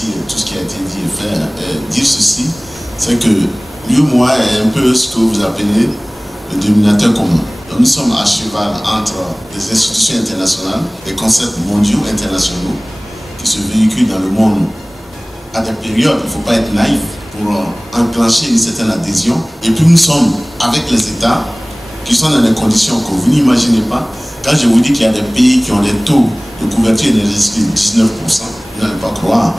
aussi tout ce qui a été dit et fait, dire ceci, c'est que l'UEMOA est un peu ce que vous appelez le dénominateur commun. Donc nous sommes à cheval entre les institutions internationales, les concepts mondiaux internationaux qui se véhiculent dans le monde à des périodes. Il ne faut pas être naïf pour enclencher une certaine adhésion. Et puis nous sommes avec les États qui sont dans des conditions que vous n'imaginez pas. Quand je vous dis qu'il y a des pays qui ont des taux de couverture énergétique de 19%, vous n'allez pas croire.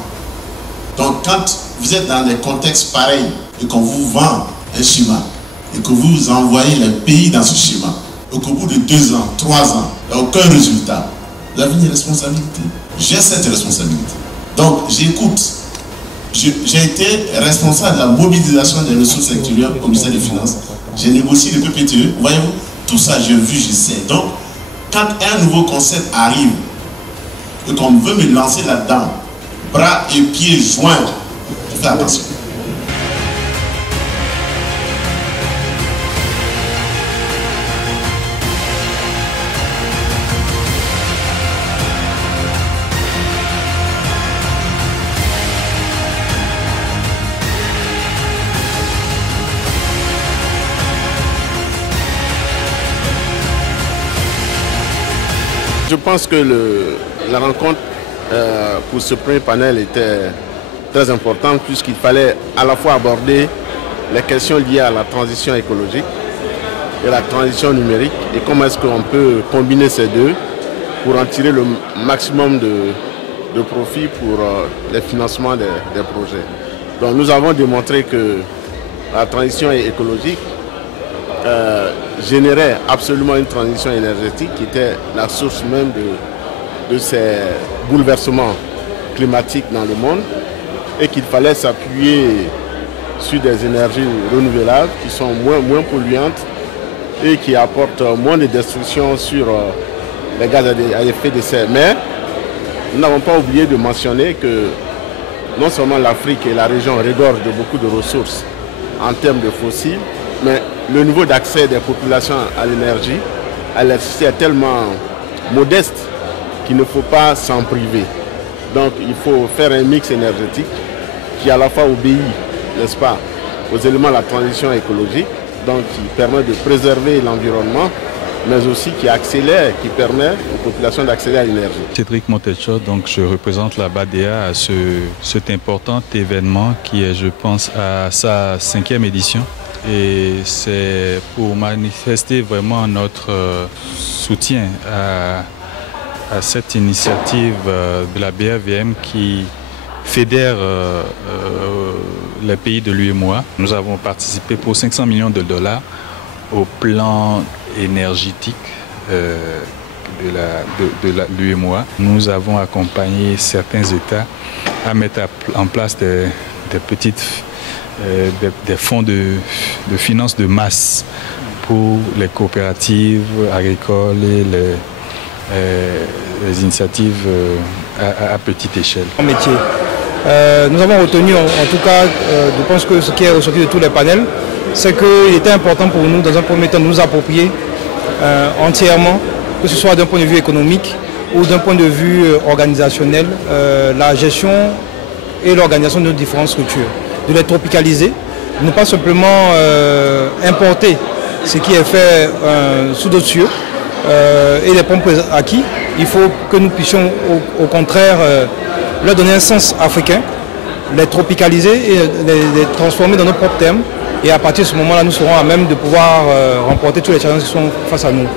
Donc quand vous êtes dans des contextes pareils et qu'on vous vend un schéma et que vous envoyez les pays dans ce schéma, et qu'au bout de 2 ans, 3 ans, il n'y a aucun résultat, vous avez une responsabilité. J'ai cette responsabilité. Donc j'écoute. J'ai été responsable de la mobilisation des ressources extérieures au ministère des Finances. J'ai négocié le PPTE. Voyez-vous, tout ça j'ai vu, je sais. Donc, quand un nouveau concept arrive et qu'on veut me lancer là-dedans, bras et pieds joints, je fais attention. Je pense que la rencontre pour ce premier panel était très importante puisqu'il fallait à la fois aborder les questions liées à la transition écologique et la transition numérique et comment est-ce qu'on peut combiner ces deux pour en tirer le maximum de profit pour le financement des projets. Donc nous avons démontré que la transition écologique générait absolument une transition énergétique qui était la source même de ces bouleversements climatiques dans le monde et qu'il fallait s'appuyer sur des énergies renouvelables qui sont moins polluantes et qui apportent moins de destruction sur les gaz à effet de serre. Mais nous n'avons pas oublié de mentionner que non seulement l'Afrique et la région regorgent de beaucoup de ressources en termes de fossiles, mais le niveau d'accès des populations à l'énergie, à l'électricité est tellement modeste qu'il ne faut pas s'en priver. Donc il faut faire un mix énergétique qui à la fois obéit, n'est-ce pas, aux éléments de la transition écologique, donc qui permet de préserver l'environnement, mais aussi qui accélère, qui permet aux populations d'accéder à l'énergie. Cédric Montelchot, donc je représente la BADEA à cet important événement qui est, je pense, à sa 5e édition. Et c'est pour manifester vraiment notre soutien à cette initiative de la BAVM qui fédère les pays de l'UEMOA. Nous avons participé pour 500 millions de dollars au plan énergétique de l'UEMOA. Nous avons accompagné certains États à mettre en place des petites des fonds de finances de masse pour les coopératives agricoles et les initiatives à petite échelle. Métier. Nous avons retenu en tout cas, je pense que ce qui est ressorti de tous les panels, c'est qu'il était important pour nous dans un premier temps de nous approprier entièrement, que ce soit d'un point de vue économique ou d'un point de vue organisationnel, la gestion et l'organisation de nos différentes structures. De les tropicaliser, ne pas simplement importer ce qui est fait sous d'autres cieux et les pompes acquis. Il faut que nous puissions au contraire leur donner un sens africain, les tropicaliser et les transformer dans nos propres termes. Et à partir de ce moment-là, nous serons à même de pouvoir remporter tous les challenges qui sont face à nous.